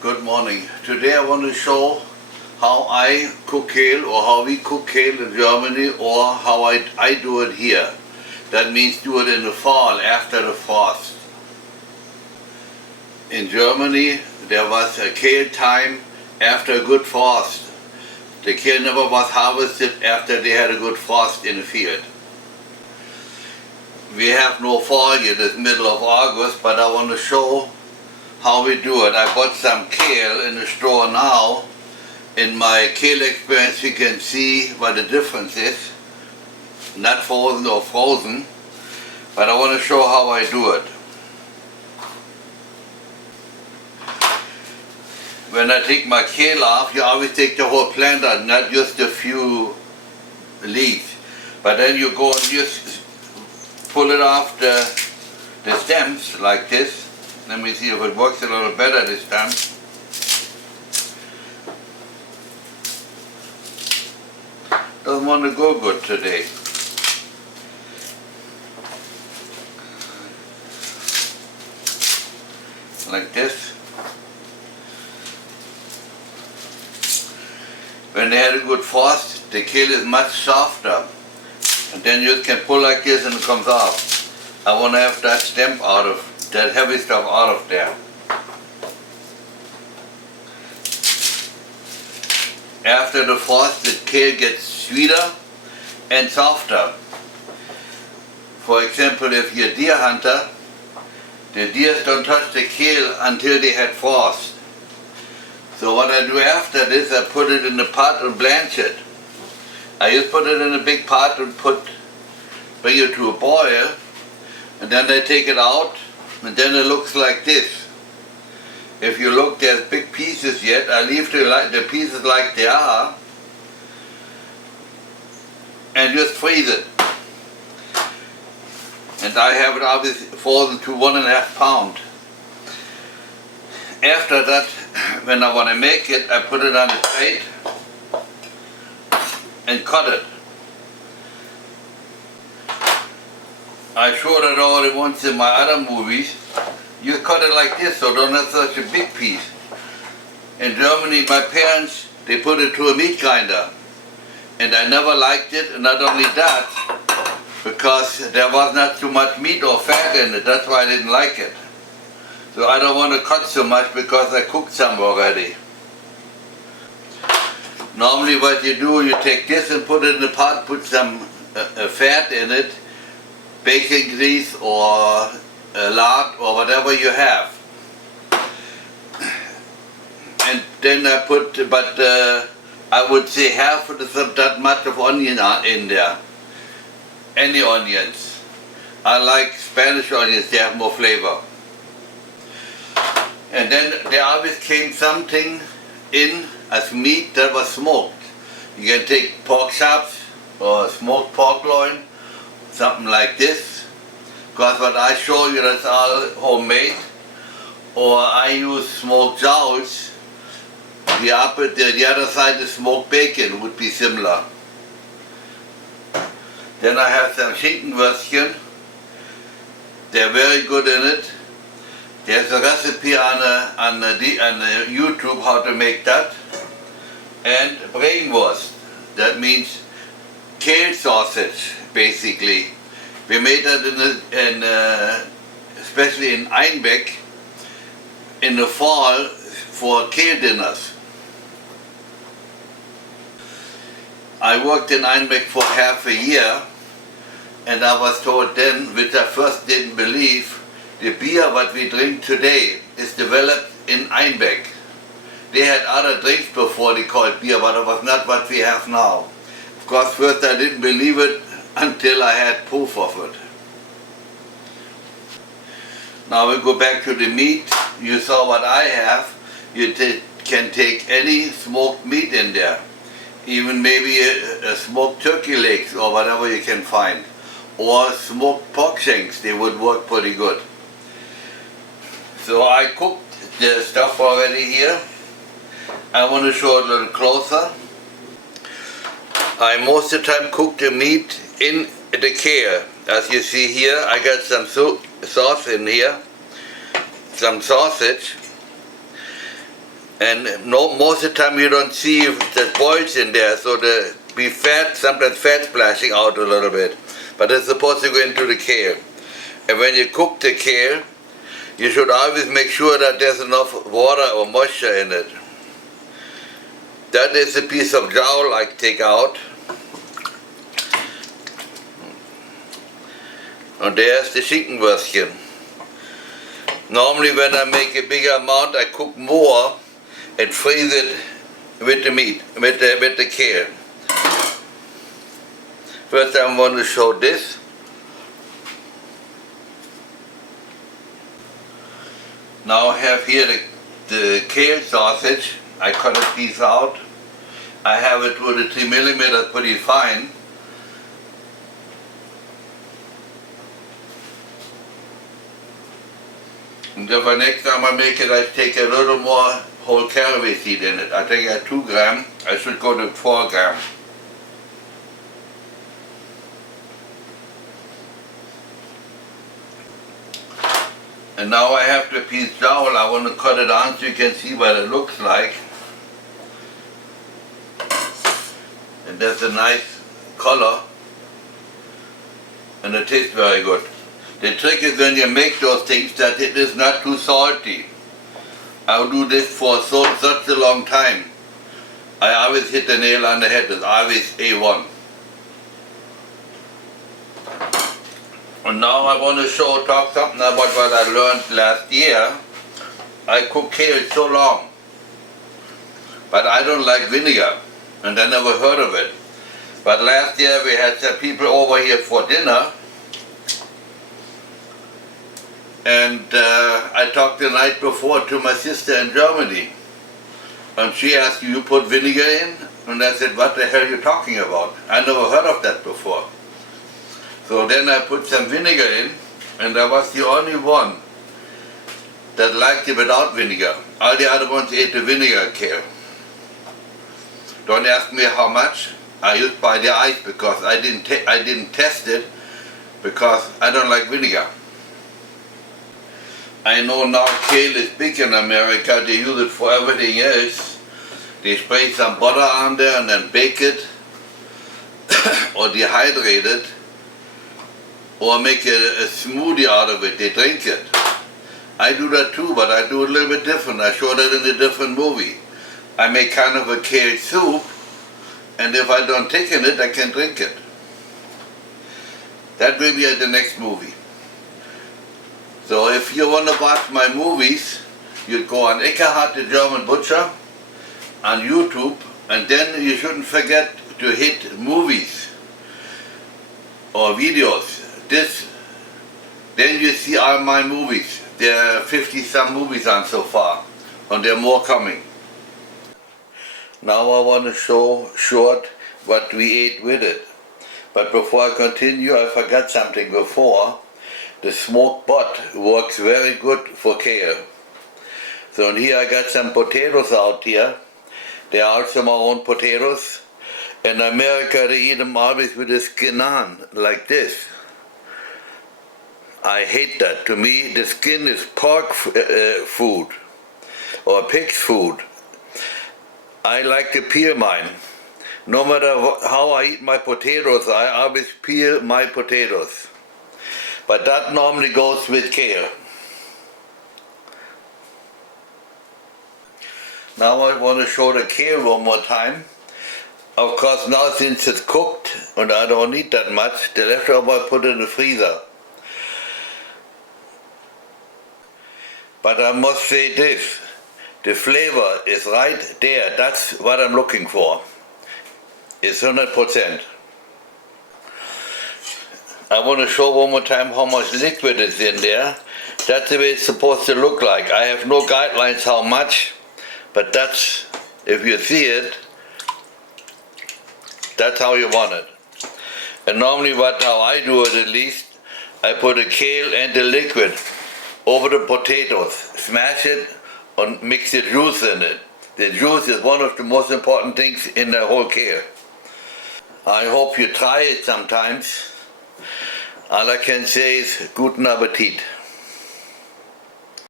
Good morning. Today I want to show how I cook kale, or how we cook kale in Germany, or how I do it here. That means do it in the fall after the frost. In Germany there was a kale time after a good frost. The kale never was harvested after they had a good frost in the field. We have no fall yet, it's middle of August, but I want to show how we do it. I bought some kale in the store now. In my kale experience you can see what the difference is. Not frozen or frozen, but I want to show how I do it. When I take my kale off, you always take the whole plant out, not just a few leaves. But then you go and just pull it off the stems like this. Let me see if it works a little better this time. Doesn't want to go good today. Like this. When they had a good frost, the kale is much softer. And then you can pull like this and it comes off. I want to have that stem out of, that heavy stuff out of there. After the frost, the kale gets sweeter and softer. For example, if you're a deer hunter, the deers don't touch the kale until they had frost. So what I do after this, I put it in the pot and blanch it. I just put it in a big pot and bring it to a boil, and then I take it out, and then it looks like this. If you look, there's big pieces yet. I leave the pieces like they are, and just freeze it. And I have it obviously frozen to 1.5 pounds. After that, when I want to make it, I put it on a plate and cut it. I showed it already once in my other movies. You cut it like this, so don't have such a big piece. In Germany, my parents, they put it to a meat grinder. And I never liked it, and not only that, because there was not too much meat or fat in it. That's why I didn't like it. So I don't want to cut so much because I cooked some already. Normally what you do, you take this and put it in the pot, put some fat in it, bacon grease or lard or whatever you have. And then I put, I would say half of that much of onion in there. Any onions. I like Spanish onions, they have more flavor. And then there always came something in as meat that was smoked. You can take pork chops or smoked pork loin, something like this. Because what I show you, that's all homemade. Or I use smoked jowls. The other side is smoked bacon, would be similar. Then I have some Schinkenwürstchen. They're very good in it. There's a recipe on YouTube how to make that. And Brainwurst. That means kale sausage, basically. We made that especially in Einbeck in the fall for kale dinners. I worked in Einbeck for half a year, and I was told then, which I first didn't believe, the beer what we drink today is developed in Einbeck. They had other drinks before they called beer, but it was not what we have now. Of course, first I didn't believe it until I had proof of it. Now we go back to the meat. You saw what I have. You can take any smoked meat in there. Even maybe a smoked turkey legs or whatever you can find. Or smoked pork shanks, they would work pretty good. So I cooked the stuff already here. I want to show it a little closer. I most of the time cook the meat in the kale. As you see here, I got some sauce in here, some sausage, And most of the time you don't see if there's boils in there, so the be fat, sometimes fat splashing out a little bit. But it's supposed to go into the kale. And when you cook the kale, you should always make sure that there's enough water or moisture in it. That is a piece of jowl I take out. And there's the Schinkenwürstchen. Normally when I make a bigger amount, I cook more and freeze it with the meat, with the kale. First I want to show this. Now I have here the kale sausage. I cut a piece out. I have it with a 3mm pretty fine. And the next time I make it, I take a little more whole caraway seed in it. I think I 2 grams. I should go to 4 grams. And now I have the piece jowl. I want to cut it on so you can see what it looks like. And that's a nice color. And it tastes very good. The trick is when you make those things that it is not too salty. I'll do this for such a long time. I always hit the nail on the head. It's always A1. And now I want to talk something about what I learned last year. I cook kale so long, but I don't like vinegar, and I never heard of it. But last year we had some people over here for dinner, and I talked the night before to my sister in Germany, and she asked, "You put vinegar in?" And I said, "What the hell are you talking about? I never heard of that before." So then I put some vinegar in, and I was the only one that liked it without vinegar. All the other ones ate the vinegar kale. Don't ask me how much. I used by the ice because I didn't test it because I don't like vinegar. I know now kale is big in America. They use it for everything else. They spray some butter on there and then bake it or dehydrate it, or make a smoothie out of it. They drink it. I do that too, but I do it a little bit different. I show that in a different movie. I make kind of a kale soup, and if I don't take in it, I can drink it. That will be at the next movie. So if you want to watch my movies, you go on Eckhart the German Butcher on YouTube, and then you shouldn't forget to hit movies or videos. Then you see all my movies. There are 50 some movies on so far, and there are more coming. Now I want to show short what we ate with it. But before I continue, I forgot something before. The smoked butt works very good for kale. So here I got some potatoes out here. They are also my own potatoes. In America they eat them always with the skin on, like this. I hate that. To me, the skin is pork food or pig's food. I like to peel mine. No matter how I eat my potatoes, I always peel my potatoes. But that normally goes with kale. Now I want to show the kale one more time. Of course, now since it's cooked and I don't need that much, the leftover I put in the freezer. But I must say this, the flavor is right there. That's what I'm looking for. It's 100%. I want to show one more time how much liquid is in there. That's the way it's supposed to look like. I have no guidelines how much, but that's, if you see it, that's how you want it. And normally how I do it at least, I put the kale and the liquid over the potatoes, smash it and mix the juice in it. The juice is one of the most important things in the whole kale. I hope you try it sometimes. All I can say is guten Appetit.